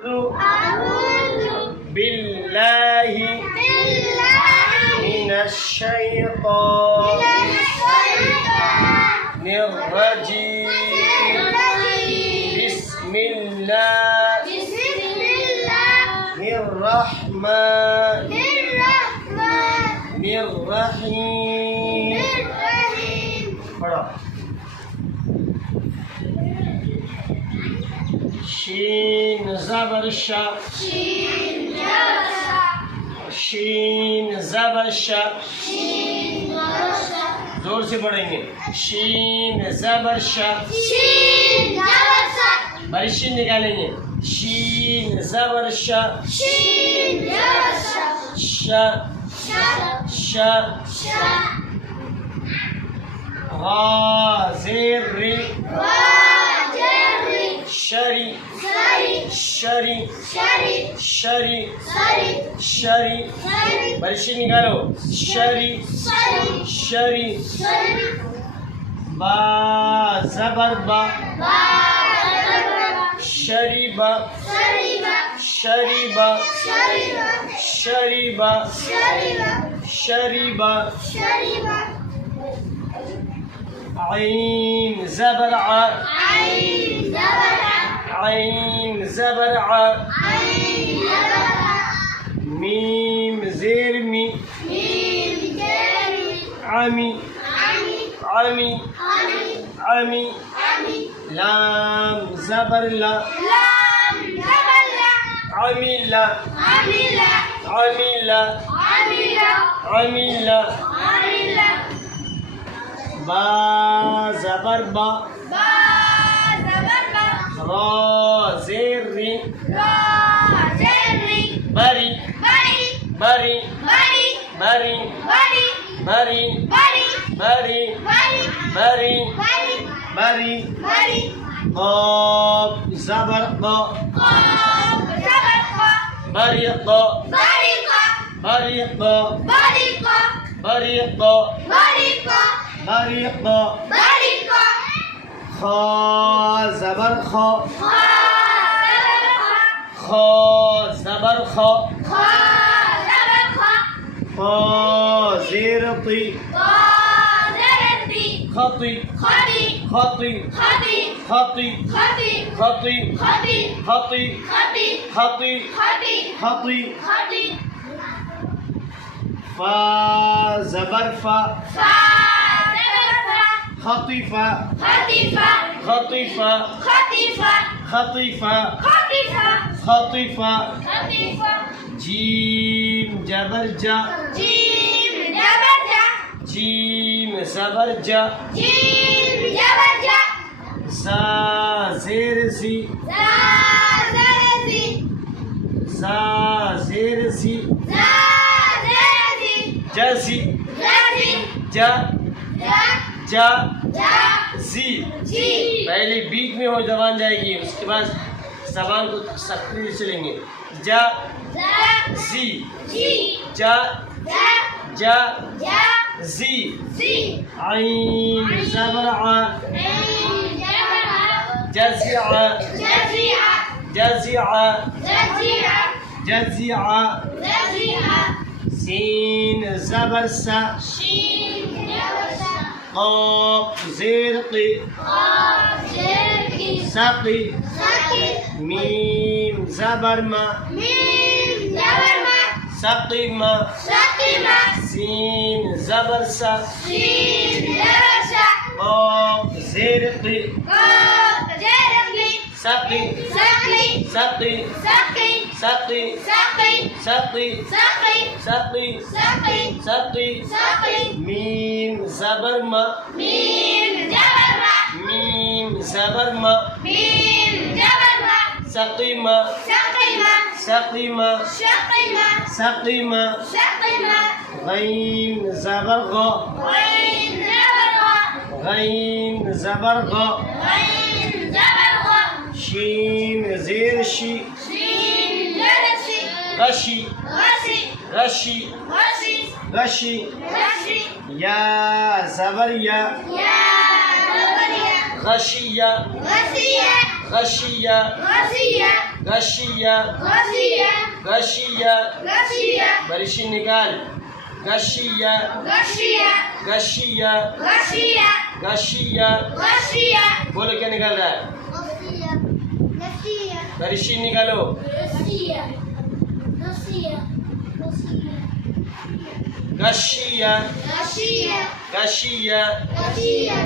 أعوذ بالله من الشيطان الرجيم بسم الله الرحمن الرحيم شين زبر شا شين زبر شا जोर से पढ़ेंगे शीन ज़बर शा बड़ी शीन निकालेंगे शीन ज़बर शा शा शा रा ज़ेर री शरी शरी शरी शरी बड़ी शीन निकालो शरी शरी बा ज़बर बा शरीबा शरीबा शरीबा शरीबा عين زبر ع عين زبر ع ميم زير مي عمي عمي عمي لام زبر لا عميلا عميلا عميلا با زبر با را زير ري بري بري بري بري بري بري بري قاف زبر قا بريق بريق بريق بريق خا زبر خا خا زبر خا خا زير طي خطي خطي خطي خطي خطي خطي خطي فا زبر فا خطيفة خطيفة خطيفة خطيفة جيم جبر جا جيم زبر جا زا زير زي زا زير زي جزي جا जा जी पहले बीच में हो जबान जाएगी उसके बाद जबान को सक्रिय चलेंगे जा जी जा जा जी आइन ज़बर आ जज़िआ जज़िआ जज़िआ सीन ज़बर सा قاف زير قي سقي ميم زبر ما سقي ما سين زبر سا قاف زير قي سقي سقي سقي سقي سقي ميم زبر ما ميم زبر ما سقيمة سقيمة سقيمة غين زبر غا غين زبر غا شين زير شي غشي غشي غشي يا زبر يا غشية غشية गशिया गशिया गशिया गशिया बरिशी निकाल गशिया गशिया गशिया गशिया गशिया गशिया बोलो क्या निकाल रहा है गशिया गशिया बरिशी निकालो गशिया गशिया गशिया गशिया गशिया गशिया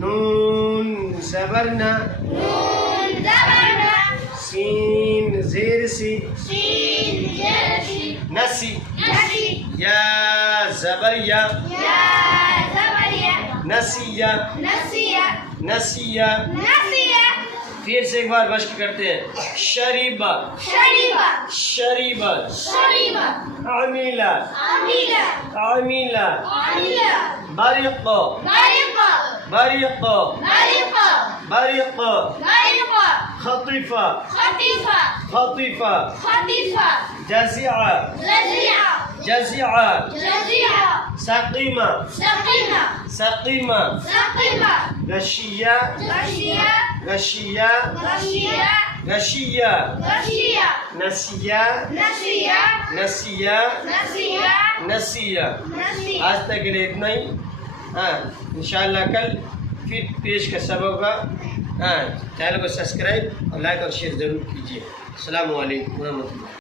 नून जबरना नून ज़बरना सीन ज़ेर सी शीन जर्सी नसी नसी या जबरिया या ज़बरिया नसिया नसिया नसिया नसिया फिर से एक बार मश्क करते हैं शरीबा शरीबा शरीबा शरीबा अमीला अमीला अमीला अमीला बरिक़ो बारिक़ा बरिक़ो बारिक़ा बरिक़ो बारिक़ा खतीफ़ा खतीफ़ा खतीफ़ा खतीफ़ा जज़िआ जज़िया जज़िआ जज़िया सकीमा सकीमा सकीमा सकीमा गशिया गशिया गशिया गशिया गशिया गशिया नसिया नसिया नसिया नसिया नसिया नसिया आज तक के लिए इतना ही। हाँ, इंशाअल्लाह कल फिर पेश का सबक होगा। हाँ, चैनल को सब्सक्राइब और लाइक और शेयर ज़रूर कीजिए। अस्सलामु अलैकुम रहमतुल्लाह।